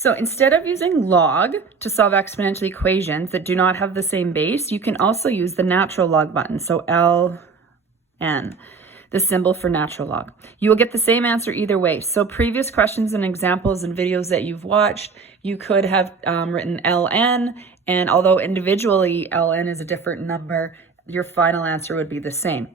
So instead of using log to solve exponential equations that do not have the same base, you can also use the natural log button. So LN, the symbol for natural log. You will get the same answer either way. So previous questions and examples and videos that you've watched, you could have written LN, and although individually LN is a different number, your final answer would be the same.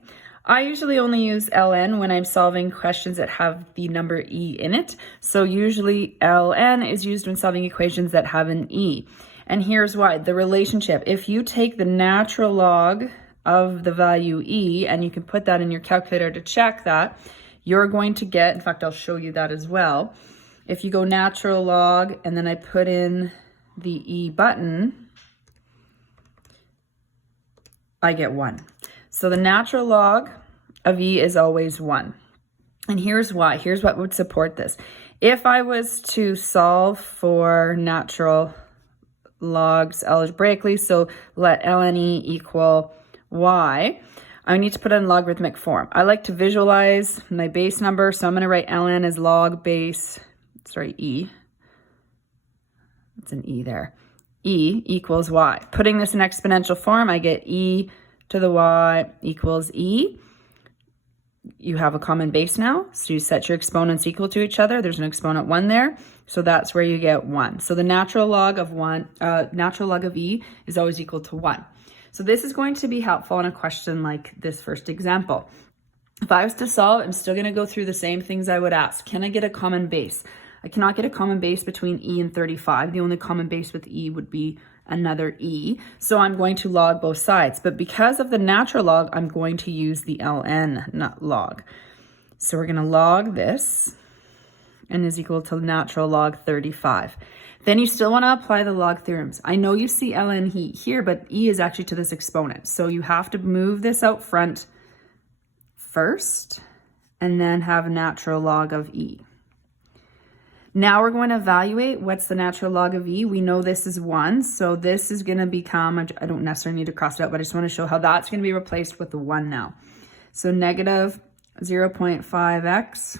I usually only use LN when I'm solving questions that have the number E in it. So usually LN is used when solving equations that have an E. And here's why. The relationship, if you take the natural log of the value E, and you can put that in your calculator to check that, you're going to get, in fact, I'll show you that as well. If you go natural log and then I put in the E button, I get 1. So the natural log of E is always 1. And here's why. Here's what would support this. If I was to solve for natural logs algebraically, so let ln E equal y, I need to put it in logarithmic form. I like to visualize my base number, so I'm going to write ln as log base, E. It's an E there. E equals y. Putting this in exponential form, I get E to the y equals E. You have a common base now, so you set your exponents equal to each other. There's an exponent 1 there, so that's where you get 1. So the natural log of E is always equal to 1. So this is going to be helpful in a question like this first example. If I was to solve, I'm still going to go through the same things I would ask. Can I get a common base? I cannot get a common base between E and 35. The only common base with E would be another E. So I'm going to log both sides. But because of the natural log, I'm going to use the ln, not log. So we're going to log this, and is equal to natural log 35. Then you still want to apply the log theorems. I know you see ln here, but E is actually to this exponent. So you have to move this out front first, and then have a natural log of E. Now we're going to evaluate what's the natural log of E. We know this is 1, so this is going to become, I don't necessarily need to cross it out, but I just want to show how that's going to be replaced with the 1 now. So negative 0.5x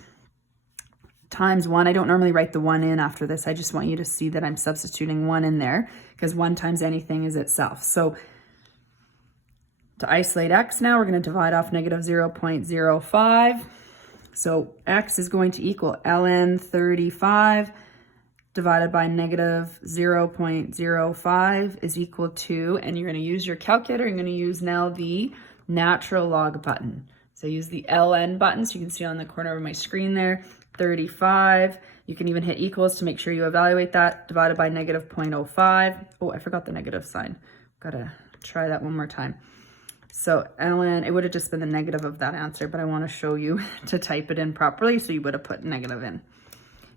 times 1. I don't normally write the 1 in after this. I just want you to see that I'm substituting 1 in there, because 1 times anything is itself. So to isolate x now, we're going to divide off negative 0.05. So x is going to equal ln 35 divided by negative 0.05 is equal to, and you're going to use your calculator, you're going to use now the natural log button. So use the ln button, so you can see on the corner of my screen there, 35. You can even hit equals to make sure you evaluate that, divided by negative 0.05. Oh, I forgot the negative sign. Gotta try that one more time. So ln, it would have just been the negative of that answer, but I want to show you to type it in properly, so you would have put negative in.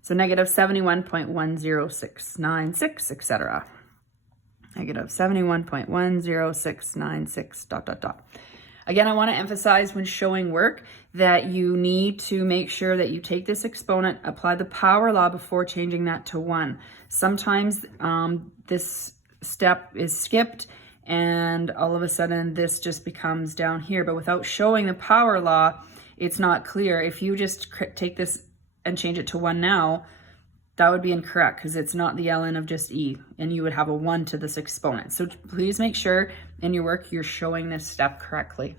So negative 71.10696, etc. Negative 71.10696, ... Again, I want to emphasize when showing work that you need to make sure that you take this exponent, apply the power law before changing that to 1. Sometimes this step is skipped, and all of a sudden this just becomes down here, but without showing the power law, it's not clear. If you just take this and change it to 1 now, that would be incorrect, because it's not the ln of just E, and you would have a 1 to this exponent. So please make sure in your work you're showing this step correctly.